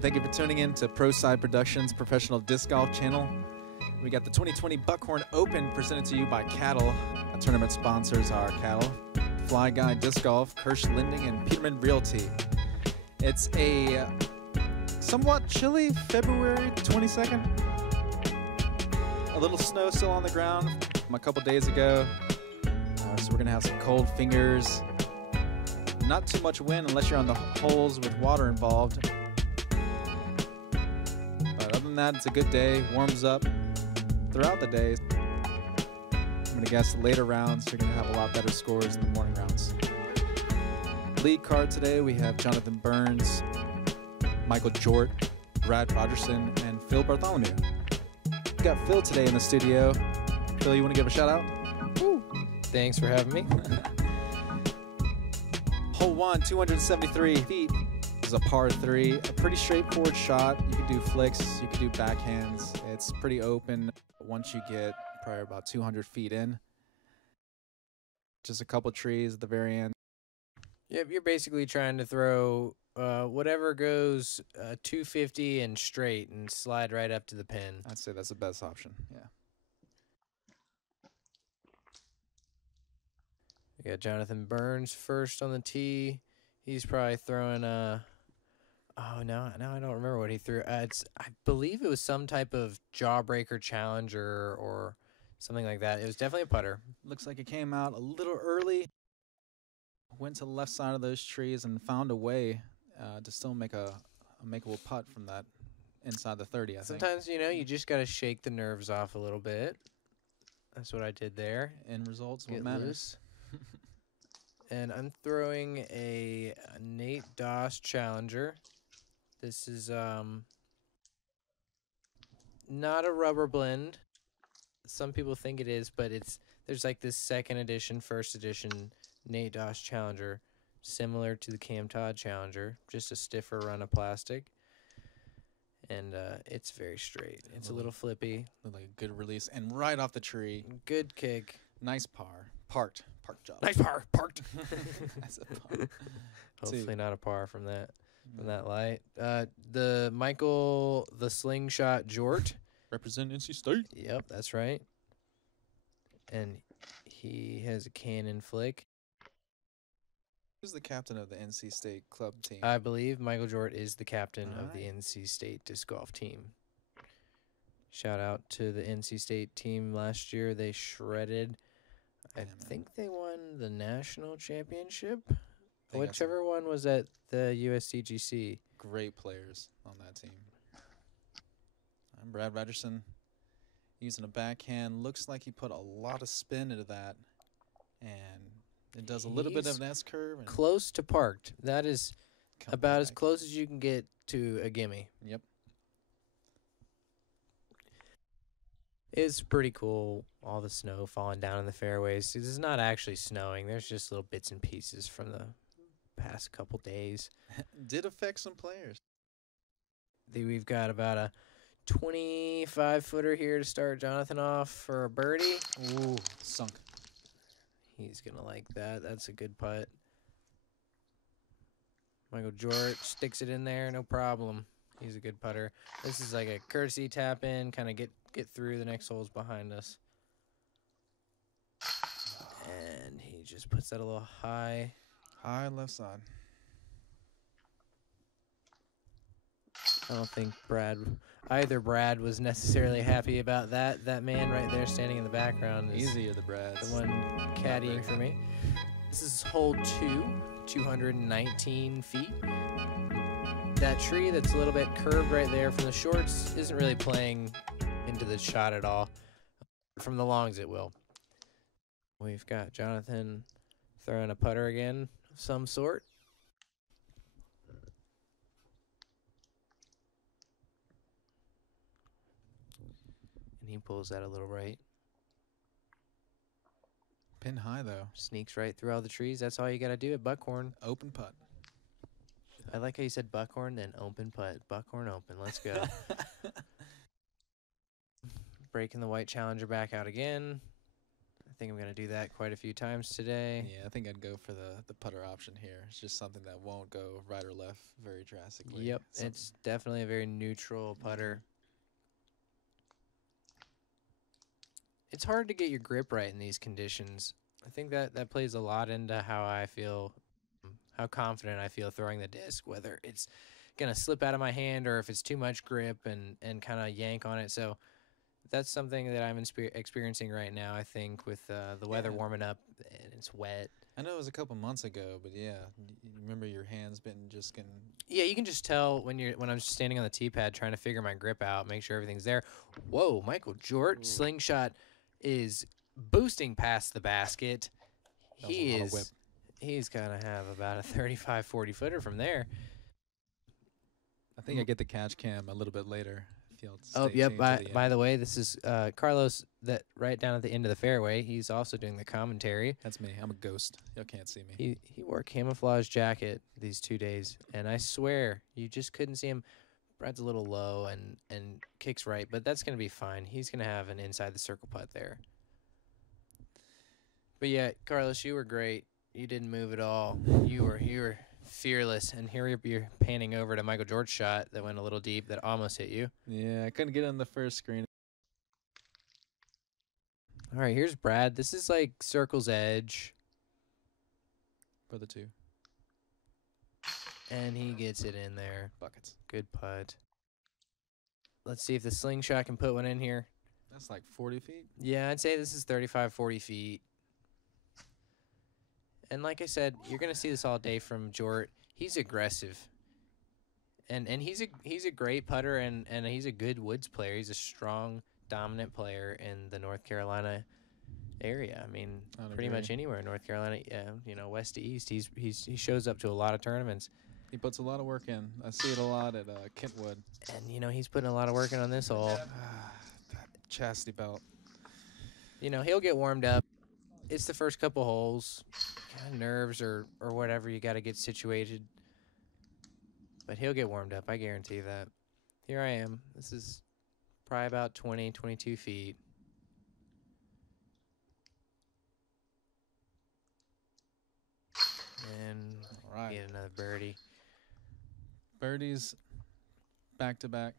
Thank you for tuning in to Pro Side Productions Professional Disc Golf Channel. We got the 2020 Buckhorn Open presented to you by CADL. Our tournament sponsors are CADL, Fly Guy Disc Golf, Kirsch Lending, and Peterman Realty. It's a somewhat chilly February 22nd. A little snow still on the ground from a couple days ago. So we're going to have some cold fingers. Not too much wind unless you're on the holes with water involved. But other than that, it's a good day. Warms up throughout the day. I'm going to guess later rounds, you're going to have a lot better scores in the morning rounds. Lead card today, we have Jonathan Burns, Michael Jordt, Brad Rogerson, and Phil Bartholomew. We got Phil today in the studio. Phil, you want to give a shout out? Woo. Thanks for having me. Hole 1, 273 feet. Is a par 3. A pretty straightforward shot. You can do flicks, you can do backhands. It's pretty open once you get probably about 200 feet in. Just a couple trees at the very end. Yep, you're basically trying to throw whatever goes 250 and straight and slide right up to the pin. I'd say that's the best option, yeah. We got Jonathan Burns first on the tee. He's probably throwing oh, no, I don't remember what he threw. I believe it was some type of jawbreaker challenger or something like that. It was definitely a putter. Looks like it came out a little early. Went to the left side of those trees and found a way to still make a makeable putt from that inside the 30, I think. Sometimes, you know, you just got to shake the nerves off a little bit. That's what I did there. End results, what Get matters. Loose. And I'm throwing a Nate Doss Challenger. This is not a rubber blend. Some people think it is, but there's like this second edition, first edition Nate Doss Challenger, similar to the Cam Todd Challenger, just a stiffer run of plastic. And it's very straight. It's a little flippy. Like a good release. And right off the tree. Good kick. Nice par. Parked job. Nice par. Parked. That's a par. Hopefully not a par from that light. The Michael the Slingshot Jordt. Represent NC State. Yep, that's right. And he has a cannon flick. Who's the captain of the NC State club team? I believe Michael Jordt is the captain of the NC State disc golf team. Shout out to the NC State team last year. They shredded. I think they won the national championship. Whichever one was at the USDGC. Great players on that team. I'm Brad Rogerson using a backhand. Looks like he put a lot of spin into that. And it does a little bit of an S-curve. And close to parked. That is about as close as you can get to a gimme. Yep. It's pretty cool, all the snow falling down in the fairways. This is not actually snowing. There's just little bits and pieces from the past couple days. Did affect some players. We've got about a 25-footer here to start Jonathan off for a birdie. Ooh, sunk. He's going to like that. That's a good putt. Michael Jordt sticks it in there, no problem. He's a good putter. This is like a courtesy tap in, kind of get through. The next hole's behind us. And he just puts that a little high. High left side. I don't think either Brad was necessarily happy about that. That man right there standing in the background is easier the Brads. The one caddying for me. This is hole 2, 219 feet. That tree that's a little bit curved right there from the shorts isn't really playing into the shot at all. From the longs, it will. We've got Jonathan throwing a putter again of some sort. And he pulls that a little right. Pin high, though. Sneaks right through all the trees. That's all you got to do at Buckhorn. Open putt. I like how you said Buckhorn, then open putt. Buckhorn open. Let's go. Breaking the white challenger back out again. I think I'm going to do that quite a few times today. Yeah, I think I'd go for the putter option here. It's just something that won't go right or left very drastically. Yep, it's definitely a very neutral putter. It's hard to get your grip right in these conditions. I think that plays a lot into how I feel, how confident I feel throwing the disc, whether it's going to slip out of my hand or if it's too much grip and kind of yank on it. So that's something that I'm experiencing right now, I think, with the weather warming up and it's wet. I know it was a couple months ago, but yeah, you remember your hands been just getting... Yeah, you can just tell when I'm standing on the tee pad trying to figure my grip out, make sure everything's there. Whoa, Michael Jordt slingshot is boosting past the basket. He's got to have about a 35, 40 footer from there. I think I get the catch cam a little bit later. Yep. By the way, this is Carlos. That right down at the end of the fairway. He's also doing the commentary. That's me. I'm a ghost. Y'all can't see me. He wore a camouflage jacket these 2 days, and I swear you just couldn't see him. Brad's a little low and kicks right, but that's gonna be fine. He's gonna have an inside the circle putt there. But yeah, Carlos, you were great. You didn't move at all. You were fearless, and here you're panning over to Michael Jordt's shot that went a little deep that almost hit you. Yeah, I couldn't get on the first screen. All right, here's Brad. This is like circle's edge. For the 2. And he gets it in there. Buckets. Good putt. Let's see if the slingshot can put one in here. That's like 40 feet? Yeah, I'd say this is 35, 40 feet. And like I said, you're going to see this all day from Jordt. He's aggressive. And he's a great putter, and he's a good woods player. He's a strong, dominant player in the North Carolina area. I mean, pretty much anywhere in North Carolina, west to east. He shows up to a lot of tournaments. He puts a lot of work in. I see it a lot at Kentwood. And, he's putting a lot of work in on this hole. That chastity belt. He'll get warmed up. It's the first couple holes. Kind of nerves or whatever. You got to get situated. But he'll get warmed up. I guarantee that. Here I am. This is probably about 20, 22 feet. And get another birdie. Birdies back to back.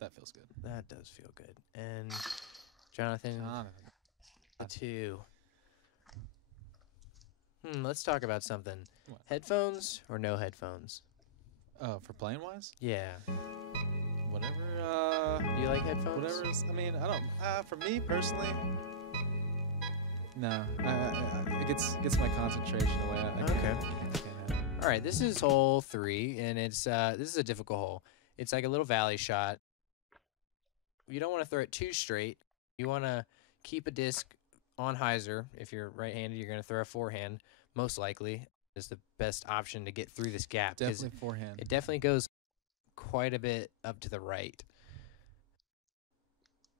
That feels good. That does feel good. And Jonathan. The 2. Let's talk about something. What? Headphones or no headphones? Oh, for playing wise? Yeah. Whatever. Do you like headphones? Whatever's. I mean, I don't. For me personally, no. It gets my concentration away. Okay. All right. This is hole 3, and it's this is a difficult hole. It's like a little valley shot. You don't want to throw it too straight. You want to keep a disc on hyzer. If you're right-handed, you're going to throw a forehand. Most likely is the best option to get through this gap. Definitely forehand. It definitely goes quite a bit up to the right.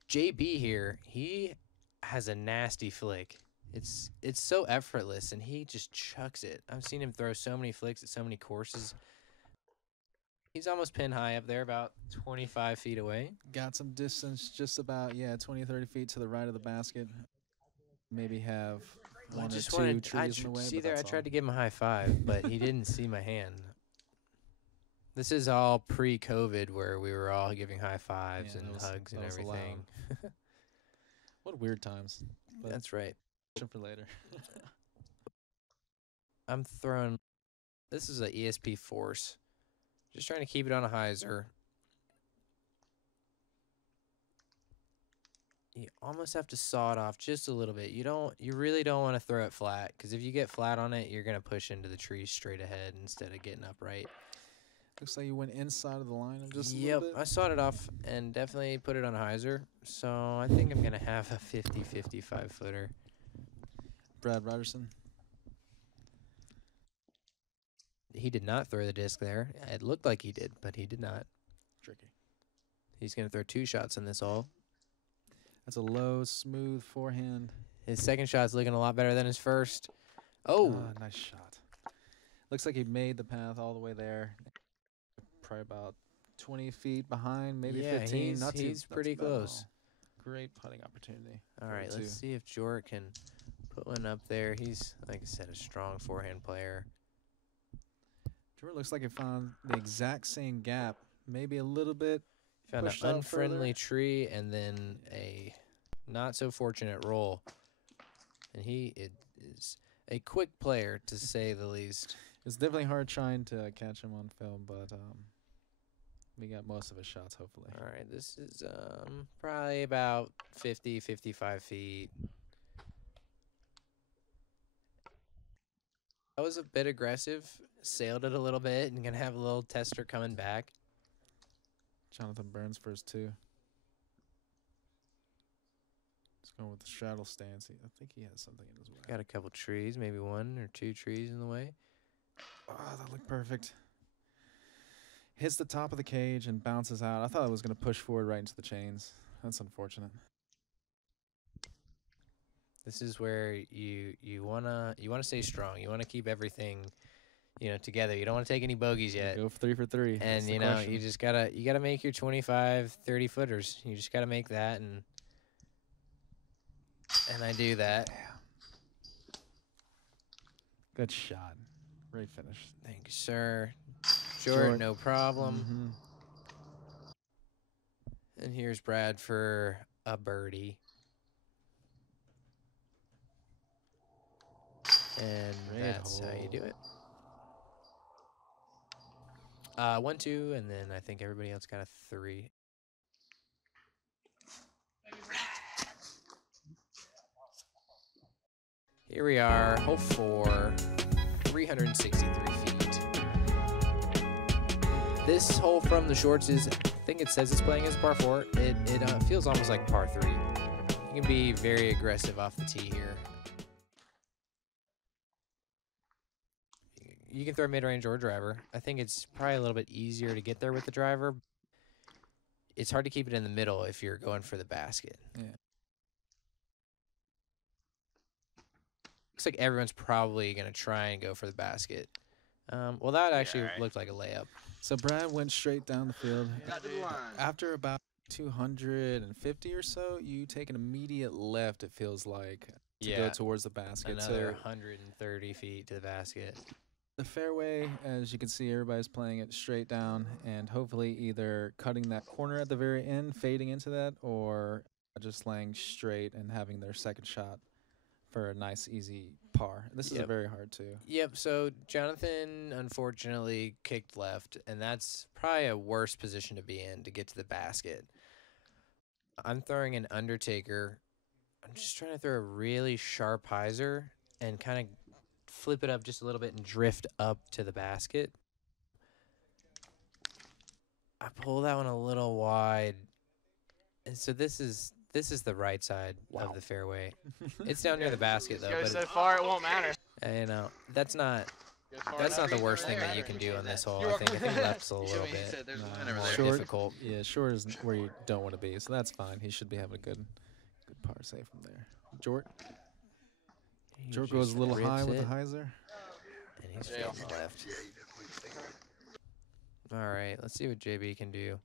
JB here, he has a nasty flick. It's so effortless, and he just chucks it. I've seen him throw so many flicks at so many courses. He's almost pin high up there, about 25 feet away. Got some distance, just about, 20, 30 feet to the right of the basket. Maybe have one or two trees in the way. See there, I tried to give him a high five, but he didn't see my hand. This is all pre-COVID, where we were all giving high fives and hugs and everything. What weird times. But that's right. For later. I'm throwing. This is an ESP Force. Just trying to keep it on a hyzer. You almost have to saw it off just a little bit. You really don't want to throw it flat, because if you get flat on it, you're gonna push into the tree straight ahead instead of getting upright. Looks like you went inside of the line just a little bit. I sawed it off and definitely put it on a hyzer. So I think I'm gonna have a 50-55 footer. Brad Rogerson. He did not throw the disc there. It looked like he did, but he did not. Tricky. He's gonna throw 2 shots in this hole. That's a low, smooth forehand. His second shot's looking a lot better than his first. Oh, nice shot. Looks like he made the path all the way there. Probably about 20 feet behind, maybe 15. He's pretty close. great putting opportunity. All right, let's see if Jordt can put one up there. He's, like I said, a strong forehand player. Jordt looks like he found the exact same gap, maybe a little bit. Found an unfriendly tree and then a not so fortunate roll. And he is a quick player, to say the least. It's definitely hard trying to catch him on film, but we got most of his shots, hopefully. All right, this is probably about 50, 55 feet. That was a bit aggressive. Sailed it a little bit and gonna have a little tester coming back. Jonathan Burns for his 2. He's going with the straddle stance. I think he has something in his way. Got a couple trees, maybe 1 or 2 trees in the way. Oh, that looked perfect. Hits the top of the cage and bounces out. I thought it was going to push forward right into the chains. That's unfortunate. This is where you wanna stay strong. You wanna keep everything, together. You don't want to take any bogeys yet. Go for 3 for 3. And you just gotta make your 25, 30 footers. You just gotta make that, and I do that. Good shot. Great finish. Thank you, sir. Jordt, no problem. And here's Brad for a birdie. And that's how you do it. 1, 2, and then I think everybody else got a 3. Here we are, hole 4, 363 feet. This hole from the shorts is, I think it says it's playing as a par 4. It feels almost like par 3. You can be very aggressive off the tee here. You can throw mid-range or driver. I think it's probably a little bit easier to get there with the driver. It's hard to keep it in the middle if you're going for the basket. Yeah. Looks like everyone's probably going to try and go for the basket. Well, that actually looked like a layup. So Brad went straight down the field. After about 250 or so, you take an immediate left, it feels like, to go towards the basket. Another 130 feet to the basket. The fairway, as you can see, everybody's playing it straight down and hopefully either cutting that corner at the very end, fading into that, or just laying straight and having their second shot for a nice, easy par. This is a very hard 2. Yep, so Jonathan unfortunately kicked left, and that's probably a worse position to be in to get to the basket. I'm throwing an undertaker. I'm just trying to throw a really sharp hyzer and kind of flip it up just a little bit and drift up to the basket. I pull that one a little wide. And so this is the right side of the fairway. It's down near the basket though. Go so far it won't matter. That's not the worst thing that you can do on this hole. I think left's a little bit more difficult. Yeah, short is where you don't want to be, so that's fine. He should be having a good par save from there. Jordt. Jordt goes a little high with the hyzer. And he's fading left. All right, let's see what JB can do.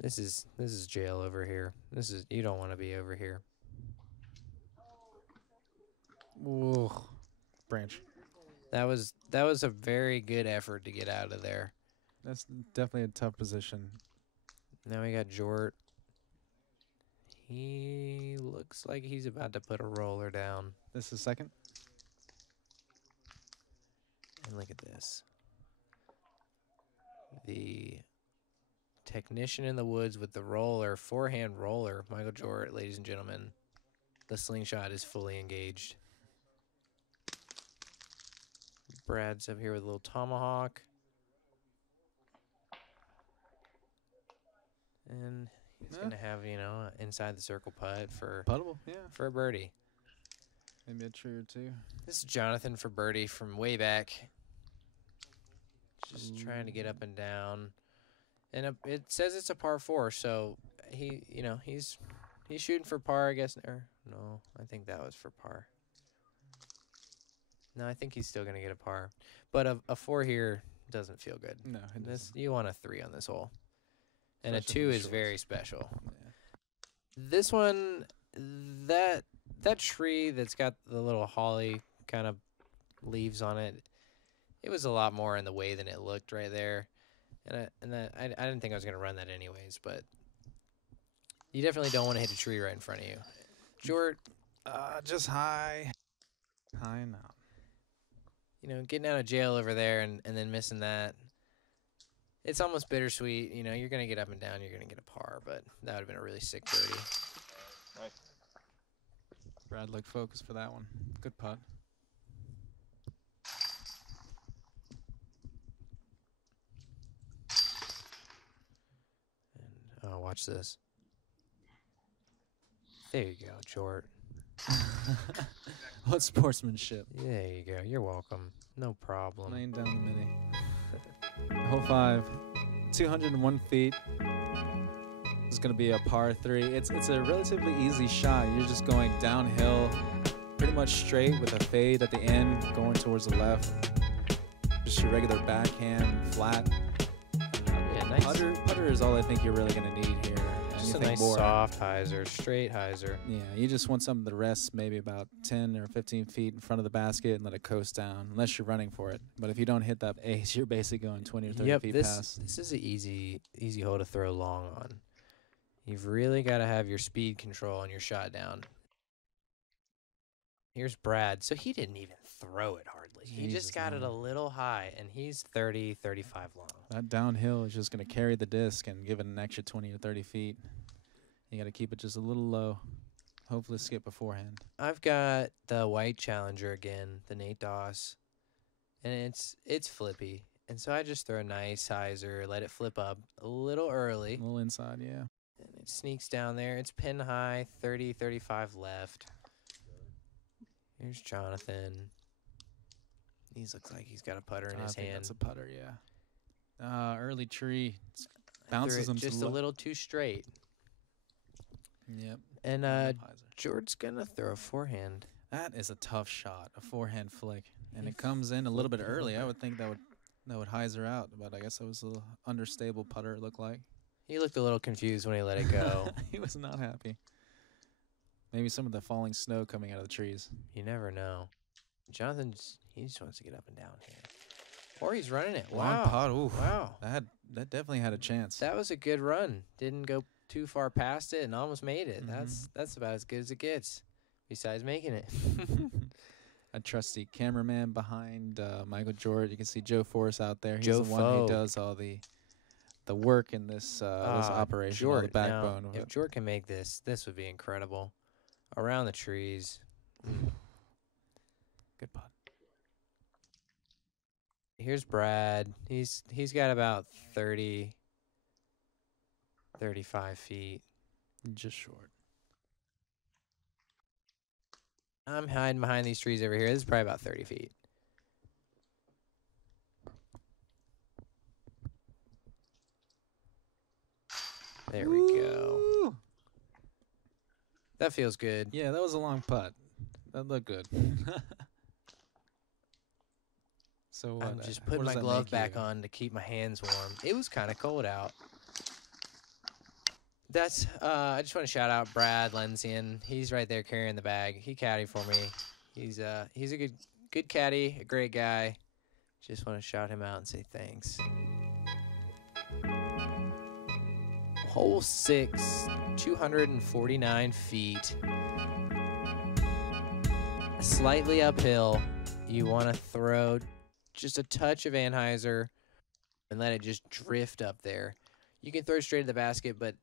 This is jail over here. You don't want to be over here. Ooh, branch. That was a very good effort to get out of there. That's definitely a tough position. Now we got Jordt. He looks like he's about to put a roller down. This is second. And look at this. The technician in the woods with the roller, forehand roller, Michael Jordt, ladies and gentlemen. The slingshot is fully engaged. Brad's up here with a little tomahawk. And he's going to have, inside the circle putt for puttable, for a birdie. Maybe a tree or 2. This is Jonathan for birdie from way back. Just trying to get up and down. And it says it's a par 4, so he's shooting for par, I guess. Or no, I think that was for par. No, I think he's still going to get a par. But a 4 here doesn't feel good. No, it This doesn't. you want a 3 on this hole, and Especially a for 2 the is shorts. very special. Yeah. This one, that tree that's got the little holly kind of leaves on it, it was a lot more in the way than it looked right there, and I didn't think I was gonna run that anyways, but you definitely don't want to hit a tree right in front of you. Jordt, Just high and out. you know, getting out of jail over there and then missing that, it's almost bittersweet. You know, you're gonna get up and down, you're gonna get a par, but that would have been a really sick birdie. Brad looked focused for that one. Good putt. And watch this. There you go, Jordt. What sportsmanship. There you go. You're welcome. No problem. Laying down the mini. Hole 5, 201 feet. It's going to be a par 3. It's a relatively easy shot. You're just going downhill, pretty much straight with a fade at the end, going towards the left. Just your regular backhand, flat. Yeah, nice. Putter is all I think you're really going to need here. Just a Anything nice more. soft hyzer, straight hyzer. Yeah, you just want something to rest maybe about 10 or 15 feet in front of the basket and let it coast down, unless you're running for it. But if you don't hit that ace, you're basically going 20 or 30 feet past. This is an easy hole to throw long on. You've really got to have your speed control and your shot down. Here's Brad. So he didn't even throw it hardly. He Jesus, just got it man. a little high, and he's 30, 35 long. That downhill is just going to carry the disc and give it an extra 20 or 30 feet. You got to keep it just a little low. Hopefully skip beforehand. I've got the white Challenger again, the Nate Doss, and it's flippy. And so I just throw a nice hyzer, let it flip up a little early. A little inside, yeah. And it sneaks down there. It's pin high, 30, 35 left. Here's Jonathan. He looks like he's got a putter in his I think hand. that's a putter, yeah. Early tree. I threw Bounces it him to just the a little too straight. Yep. And Hyzer. Jordt's gonna throw a forehand. That is a tough shot, a forehand flick. And He it comes in a little bit flipped it early. I over. would think that would hyzer out, but I guess it was a little understable putter, it looked like. He looked a little confused when he let it go. He was not happy. Maybe some of the falling snow coming out of the trees. You never know. Jonathan, he just wants to get up and down here. Or he's running it. Long Wow. putt. Ooh. Wow. That definitely had a chance. That was a good run. Didn't go too far past it and almost made it. Mhm. That's about as good as it gets, besides making it. A trusty cameraman behind Michael Jordt. You can see Joe Forrest out there. He's Joe the one Fo. who does all the work in this operation, all the Jordt. Now, backbone of if it. Jordt can make this would be incredible. Around the trees. Good putt. Here's Brad. He's got about 30, 35 feet. Just short. I'm hiding behind these trees over here. This is probably about 30 feet. There we go. Woo! That feels good. Yeah, that was a long putt. That looked good. So I'm just putting my glove back on to keep my hands warm. It was kind of cold out. That's I just want to shout out Brad Lenzian. He's right there carrying the bag. He caddied for me. He's a good caddy, a great guy. Just want to shout him out and say thanks. Hole 6, 249 feet. Slightly uphill. You want to throw just a touch of anhyzer and let it just drift up there. You can throw straight to the basket, but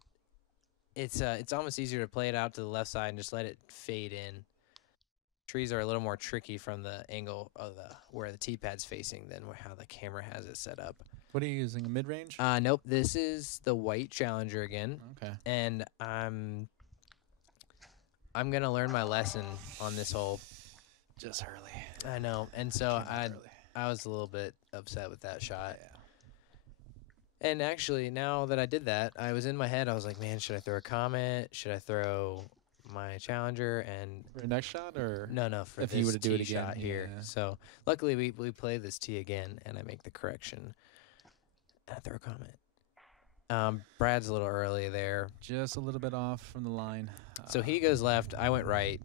it's almost easier to play it out to the left side and just let it fade in. Trees are a little more tricky from the angle of where the tee pad's facing than how the camera has it set up. What are you using? A mid-range? Nope, this is the white Challenger again, Okay. and I'm gonna learn my lesson on this hole. Just early. I know, and so Early. I was a little bit upset with that shot. Yeah. And actually, now that I did that, I was in my head. I was like, man, should I throw a Comet? Should I throw my challenger and For your next shot, or no, for if this you were to do it tee again? shot here. Yeah. So luckily we play this tee again, and I make the correction. And I throw a comment. Brad's a little early there. Just a little bit off from the line. So he goes left, I went right.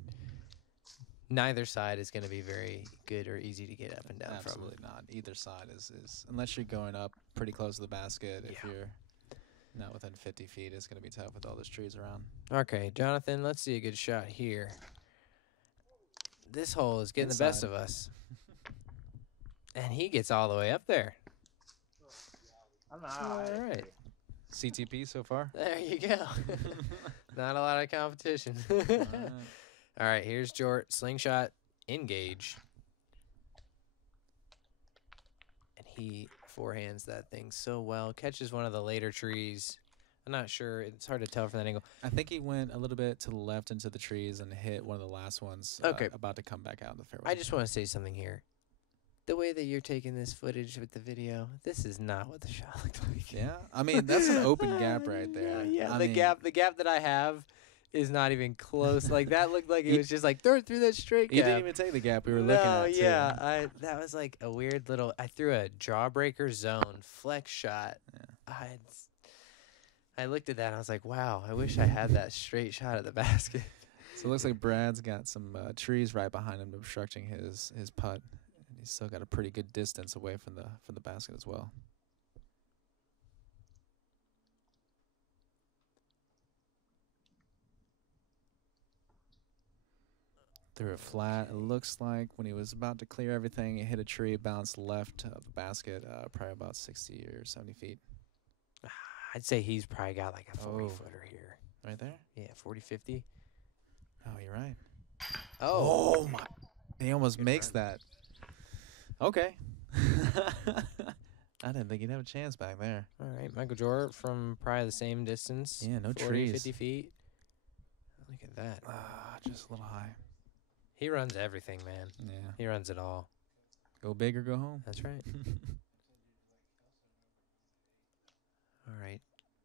Neither side is going to be very good or easy to get up and down Absolutely not. Either side is unless you're going up pretty close to the basket. If Yeah. you're not within 50 feet, it's going to be tough with all those trees around. from. Okay, Jonathan, let's see a good shot here. This hole is getting the best Inside. of us. And he gets all the way up there. All right. CTP so far. There you go. Not a lot of competition. All right. All right, here's Jordt. Slingshot, engage. And he forehands that thing so well. Catches one of the later trees. I'm not sure. It's hard to tell from that angle. I think he went a little bit to the left into the trees and hit one of the last ones. Okay. About to come back out in the fairway. I just want to say something here. The way that you're taking this footage with the video, this is not what the shot looked like. Yeah, I mean that's an open gap right there. Yeah, I the mean, gap that I have is not even close. Like that looked like it was just like throw it through that straight gap. You didn't even take the gap we were looking at. Too. Yeah, that was like a weird little. I threw a jawbreaker zone flex shot. Yeah. I looked at that and I was like, wow, I wish I had that straight shot at the basket. So it looks like Brad's got some trees right behind him obstructing his putt. And he's still got a pretty good distance away from the basket as well. Threw it flat. It looks like when he was about to clear everything, he hit a tree, bounced left of the basket, probably about 60 or 70 feet. I'd say he's probably got like a 40 Oh. footer here. Right there? Yeah, 40, 50. Oh, you're right. Oh, my. He almost Good makes run. that. Okay. I didn't think he'd have a chance back there. All right, Michael Jordt from probably the same distance. Yeah, no 40, trees. 50 feet. Look at that. Just a little high. He runs everything, man. Yeah. He runs it all. Go big or go home. That's right. All right.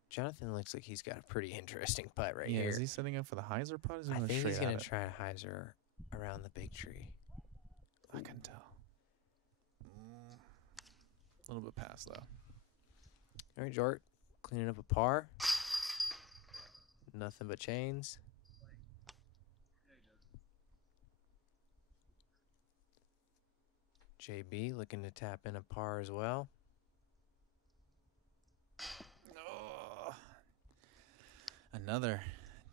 Jonathan looks like he's got a pretty interesting putt right Yeah, here. is he setting up for the hyzer putt? Or is he I going think straight he's at going it? to try a hyzer around the big tree. I can tell. A little bit past, though. All right, Jordt, cleaning up a par. Nothing but chains. JB looking to tap in a par as well. Oh. Another.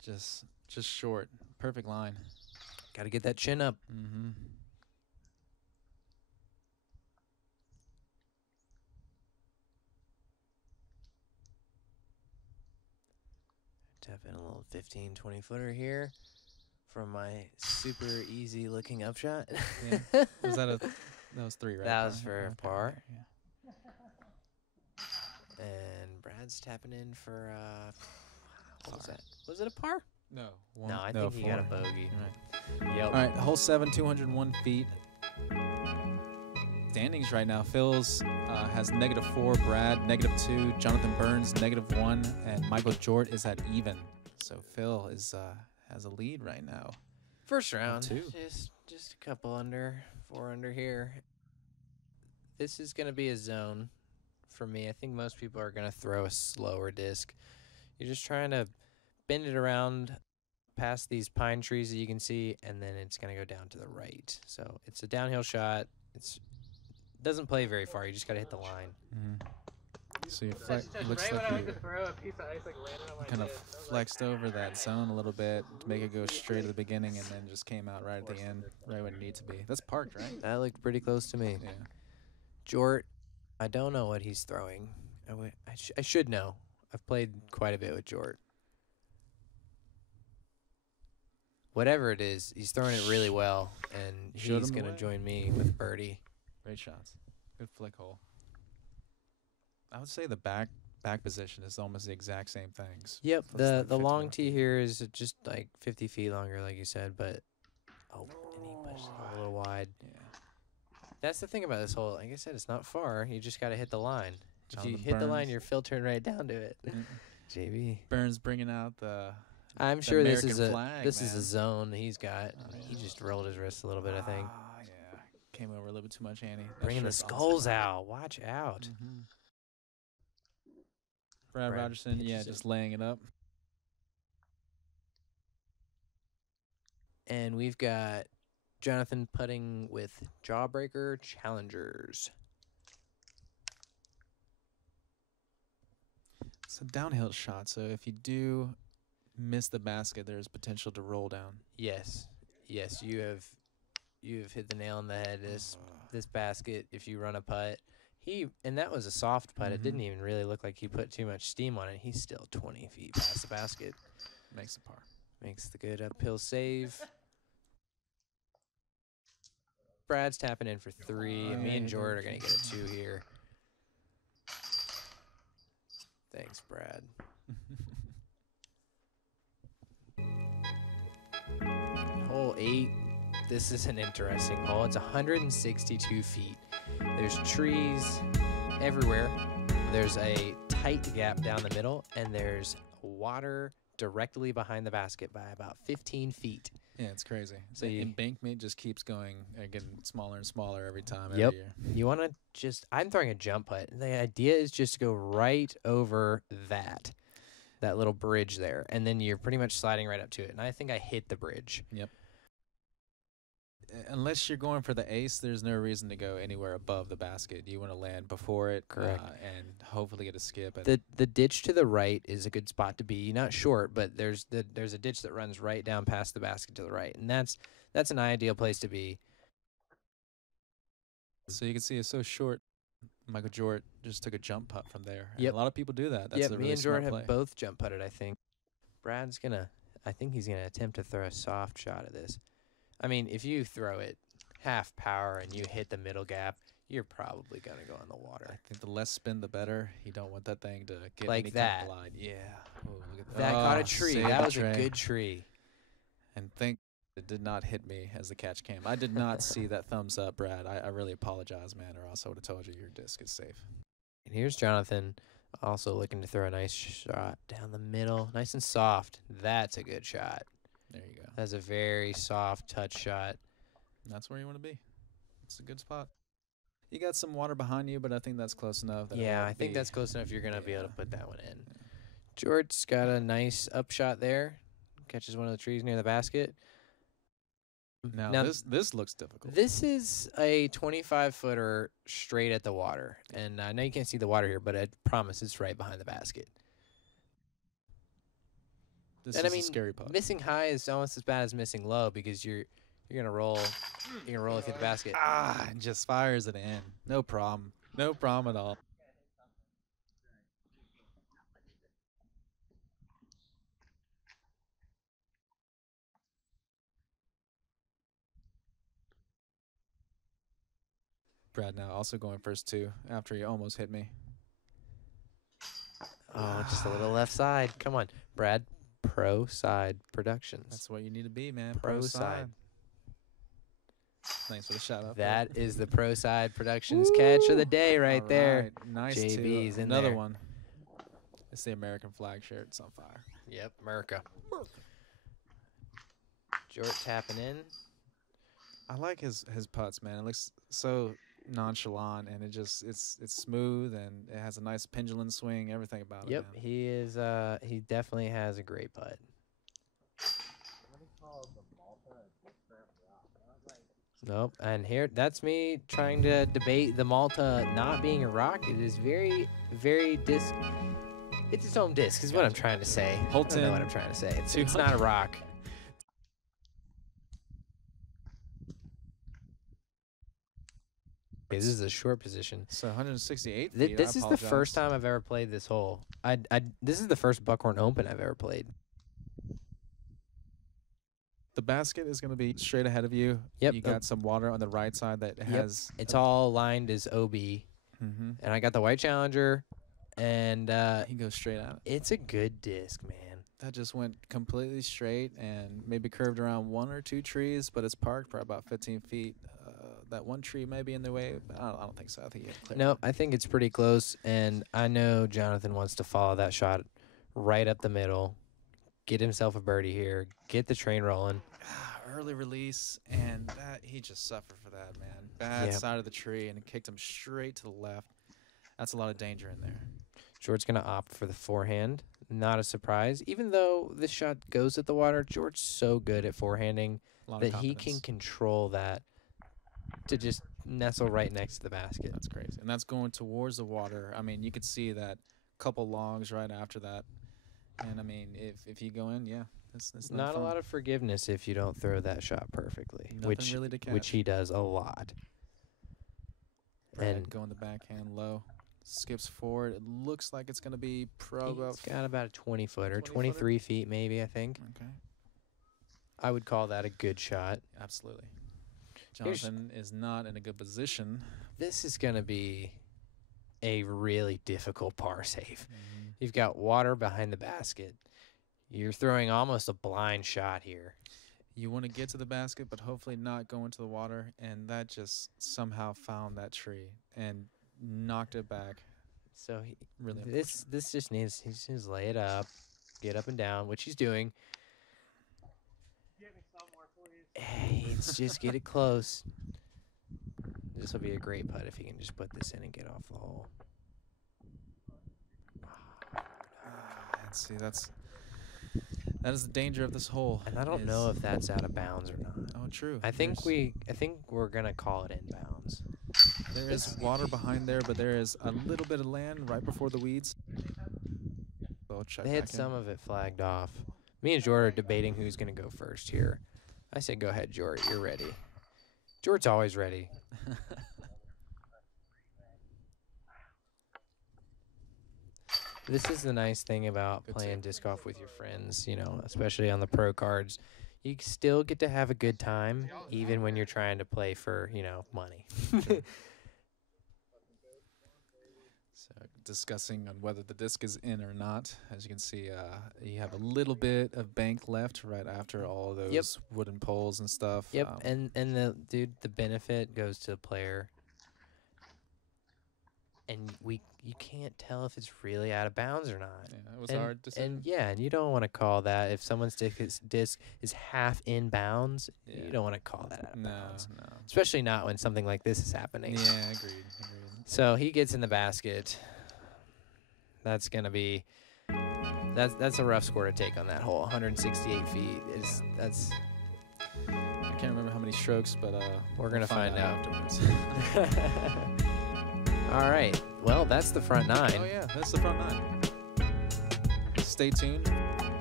Just short. Perfect line. Got to get that chin up. Mm-hmm. Tap in a little 15, 20 footer here from my super easy looking upshot. Yeah. That was 3, right? That was for Okay, a par. Yeah. And Brad's tapping in for, what was that? Was it a par? No. No, I think he got a bogey. Right. Yep. All right, hole 7, 201 feet. Standings right now. Phil's has -4, Brad -2, Jonathan Burns -1, and Michael Jordt is at even. So Phil is has a lead right now. First round. 2. Just a couple under, 4 under here. This is going to be a zone for me. I think most people are going to throw a slower disc. You're just trying to bend it around past these pine trees that you can see, and then it's going to go down to the right. So it's a downhill shot. It doesn't play very far. You just got to hit the line. Mm-hmm. So you looks like you kind of flexed over that zone a little bit to make it go straight to the beginning, and then just came out right at the end, right when it needs to be. That's parked, right? That looked pretty close to me. Yeah. Jordt, I don't know what he's throwing. I should know. I've played quite a bit with Jordt. Whatever it is, he's throwing it really well, and Showed he's him the going to way. join me with birdie. Great shots. Good flick hole. I would say the back position is almost the exact same things. Yep, So it's like the 50 long more tee feet. here is just like 50 feet longer, like you said, but and he pushed it a little wide. Yeah. That's the thing about this hole. Like I said, it's not far. You just got to hit the line. If you Jonathan hit the line, Burns. you're filtering right down to it. Mm. JB. Burns bringing out the I'm the sure this American is a flag, this is a man. zone he's got. He Yeah. just rolled his wrist a little bit, I think. Yeah. Came over a little bit too much, Annie. That Bringing the shirt's on skulls sale. out. Watch out. Brad Brad Rogerson, yeah, pitches it. just laying it up. And we've got Jonathan putting with Jawbreaker Challengers. It's a downhill shot, so if you do miss the basket, there's potential to roll down. Yes. Yes, you have hit the nail on the head. This basket, if you run a putt, and that was a soft putt. It didn't even really look like he put too much steam on it. He's still 20 feet past the basket. Makes the par. Makes the good uphill save. Brad's tapping in for 3, and me and Jordt are going to get a 2 here. Thanks, Brad. Hole 8. This is an interesting hole. It's 162 feet. There's trees everywhere. There's a tight gap down the middle, and there's water directly behind the basket by about 15 feet. Yeah, it's crazy. So The embankment just keeps going, getting smaller and smaller every time, Yep. every year. You want to I'm throwing a jump putt. The idea is just to go right over that little bridge there, and then you're pretty much sliding right up to it. And I think I hit the bridge. Yep. Unless you're going for the ace, there's no reason to go anywhere above the basket. You want to land before it, Correct. And hopefully get a skip. The ditch to the right is a good spot to be. Not short, but there's a ditch that runs right down past the basket to the right, and that's an ideal place to be. So you can see it's so short. Michael Jordt just took a jump putt from there. And Yep. a lot of people do that. That's Yep, a me really and smart Jordt play. have both jump putted, I think. I think he's gonna attempt to throw a soft shot at this. I mean, if you throw it half power and you hit the middle gap, you're probably gonna go in the water. I think the less spin, the better. You don't want that thing to get Like any that. kind of glide. Yeah. Oh, look at that. That caught a Oh, tree. save That the was a tray. good tree. And think it did not hit me as the catch came. I did not see that thumbs up, Brad. I really apologize, man, or else I would have told you your disc is safe. And here's Jonathan also looking to throw a nice shot down the middle. Nice and soft. That's a good shot. There you go. That's a very soft touch shot. And that's where you want to be. It's a good spot. You got some water behind you, but I think that's close enough. That it Yeah, won't I think be- that's close enough. You're going to be able to Yeah. put that one in. Jordt's got a nice upshot there. Catches one of the trees near the basket. Now this looks difficult. This is a 25-footer straight at the water. And I know you can't see the water here, but I promise it's right behind the basket. This And is I mean, a scary putt. missing high is almost as bad as missing low because you're gonna roll. You're gonna roll if you hit the basket. And just fires it in. No problem. No problem at all. Brad now also going first two after he almost hit me. Oh, just a little left side. Come on, Brad. Pro Side Productions. That's what you need to be, man. Pro Pro side. side. Thanks for the shout out. That is the Pro Side Productions catch of the day right there. Right. Nice JB's too. in Another there. one. It's the American flag shirt. It's on fire. Yep, America. Jordt tapping in. I like his putts, man. It looks so nonchalant, and it's smooth, and it has a nice pendulum swing. Everything about Yep, it. Man. he is. He definitely has a great putt. Nope, and here that's me trying to debate the Malta not being a rock. It is very, very disc. It's its own disc, is what I'm trying to say. I don't know what I'm trying to say. It's not a rock. Okay, this is a short position. So 168 feet. This I is the first apologize. time I've ever played this hole. This is the first Buckhorn Open I've ever played. The basket is going to be straight ahead of you. Yep. You got some water on the right side that has. It's all lined as OB, Mm-hmm. and I got the white challenger, and He goes straight at it. it's a good disc, man. That just went completely straight and maybe curved around one or two trees, but it's parked for about 15 feet. That one tree may be in the way, but I don't think so. I think you have clear. No, I think it's pretty close, and I know Jonathan wants to follow that shot right up the middle. get himself a birdie here, get the train rolling. Early release, and that he just suffered for that, man. Bad side of the tree, and it kicked him straight to the left. That's a lot of danger in there. Jordt's going to opt for the forehand. Not a surprise. Even though this shot goes at the water, Jordt's so good at forehanding that he can control that to just nestle right next to the basket. That's crazy. And that's going towards the water. I mean, you could see that couple logs right after that. And, I mean, if you go in, it's not a lot of forgiveness if you don't throw that shot perfectly, Nothing really to catch. Which he does a lot. Brad going the backhand low. Skips forward. It looks like it's going to be He's got about a 20-footer, 23 feet maybe, I think. Okay. I would call that a good shot. Absolutely. Jonathan is not in a good position. This is going to be a really difficult par save. You've got water behind the basket. You're throwing almost a blind shot here. You want to get to the basket, but hopefully not go into the water, and that just somehow found that tree and knocked it back. So this just needs he just lay it up, get up and down, which he's doing. Get me somewhere, please. Let's just get it close. This will be a great putt if he can just put this in and get off the hole. See, that is the danger of this hole. And I don't know if that's out of bounds or not. Oh, true. I think we're gonna call it inbounds. There is water behind there, but there is a little bit of land right before the weeds. So check they had some of it flagged off. Me and Jordt are debating who's gonna go first here. I said, go ahead, Jordt. You're ready. Jordt's always ready. This is the nice thing about playing disc golf with your friends, you know, especially on the pro cards. You still get to have a good time, even when you're trying to play for, you know, money. So discussing on whether the disc is in or not. As you can see, you have a little bit of bank left right after all of those wooden poles and stuff. Yep, and the benefit goes to the player. And you can't tell if it's really out of bounds or not. Yeah, it was hard to say. And you don't want to call that if someone's disc is half in bounds. Yeah. You don't want to call that out of bounds. No. Especially not when something like this is happening. Yeah, agreed. So he gets in the basket. That's gonna be that's a rough score to take on that hole. 168 feet that's. I can't remember how many strokes, but we're gonna find out afterwards. All right. Well, that's the front nine. Oh, yeah. That's the front nine. Stay tuned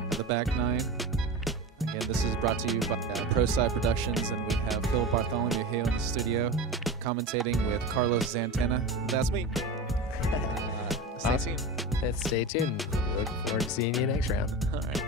for the back nine. Again, this is brought to you by ProSide Productions, and we have Philiph Bartholomew here in the studio commentating with Carlos Zantana. That's me. Stay tuned. Let's stay tuned. Look forward to seeing you next round. All right.